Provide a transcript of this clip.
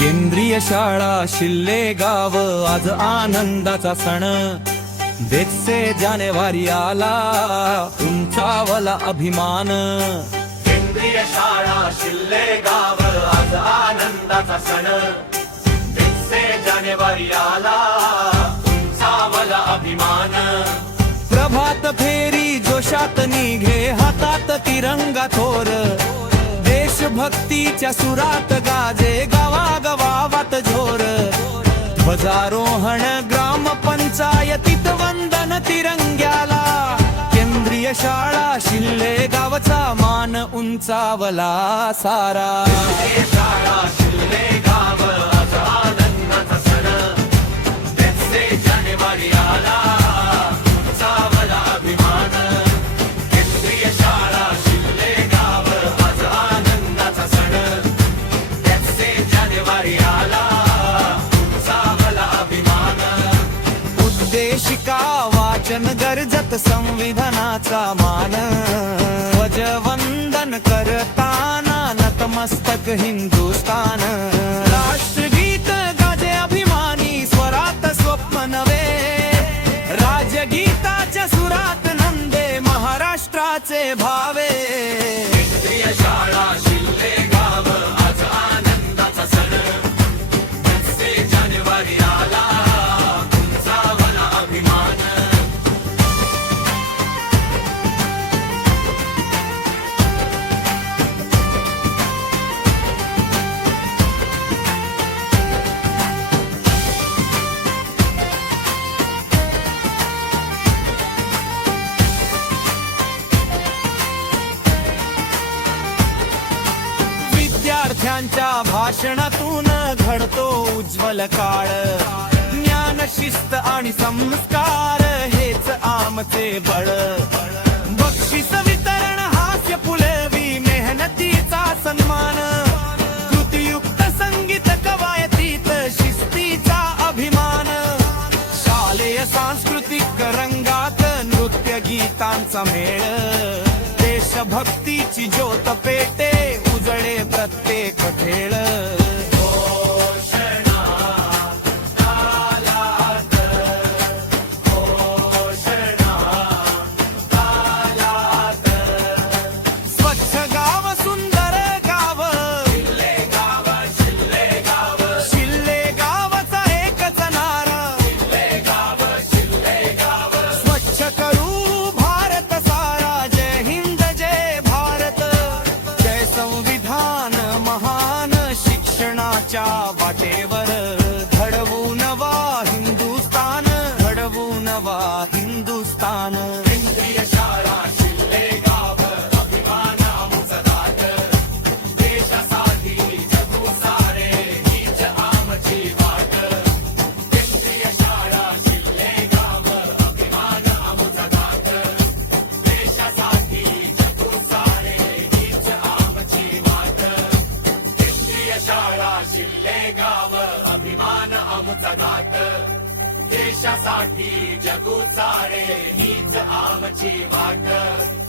केंद्रीय शाळा शिल्ले गाव आज आनंदाचा सण. देतसे जानेवारी आला उंचावला अभिमान. केंद्रीय शाळा शिल्ले गाव आज आनंदाचा सण. वीसशे जानेवारी आला उंचावला अभिमान. प्रभात फेरी जोशात निघे हातात तिरंगा थोर. देशभक्तीच्या सुरात गाजे गावात गावागवावात झोर. ध्वजारोहण ग्रामपंचायतीत वंदन तिरंग्याला. केंद्रीय शाळा शिल्ले गावचा मान उंचावला सारा. शाळा शिल्ले गाव भारत संविधानाचा मान. ध्वजवंदन करताना नतमस्तक हिंदुस्तान राष्ट्रगीत गाजे अभिमानी स्वरात स्वप्न नवे राजगीताच्या सुरात नंदे महाराष्ट्राचे भावे. विद्यार्थ्यांच्या भाषणातून घडतो उज्ज्वल काळ. ज्ञान शिस्त आणि संस्कार हेच आमचे बळ. बक्षीस वितरण हास्य फुलवी मेहनतीचा सन्मान. कृतीयुक्त संगीत कवायतीत शिस्तीचा अभिमान. शालेय सांस्कृतिक रंगात नृत्य गीतांचा मेळ. देशभक्तीची ज्योत पेटे उजळे ಹೇಳ आमचा देशासाठी जगू सारे हीच आमची वाट.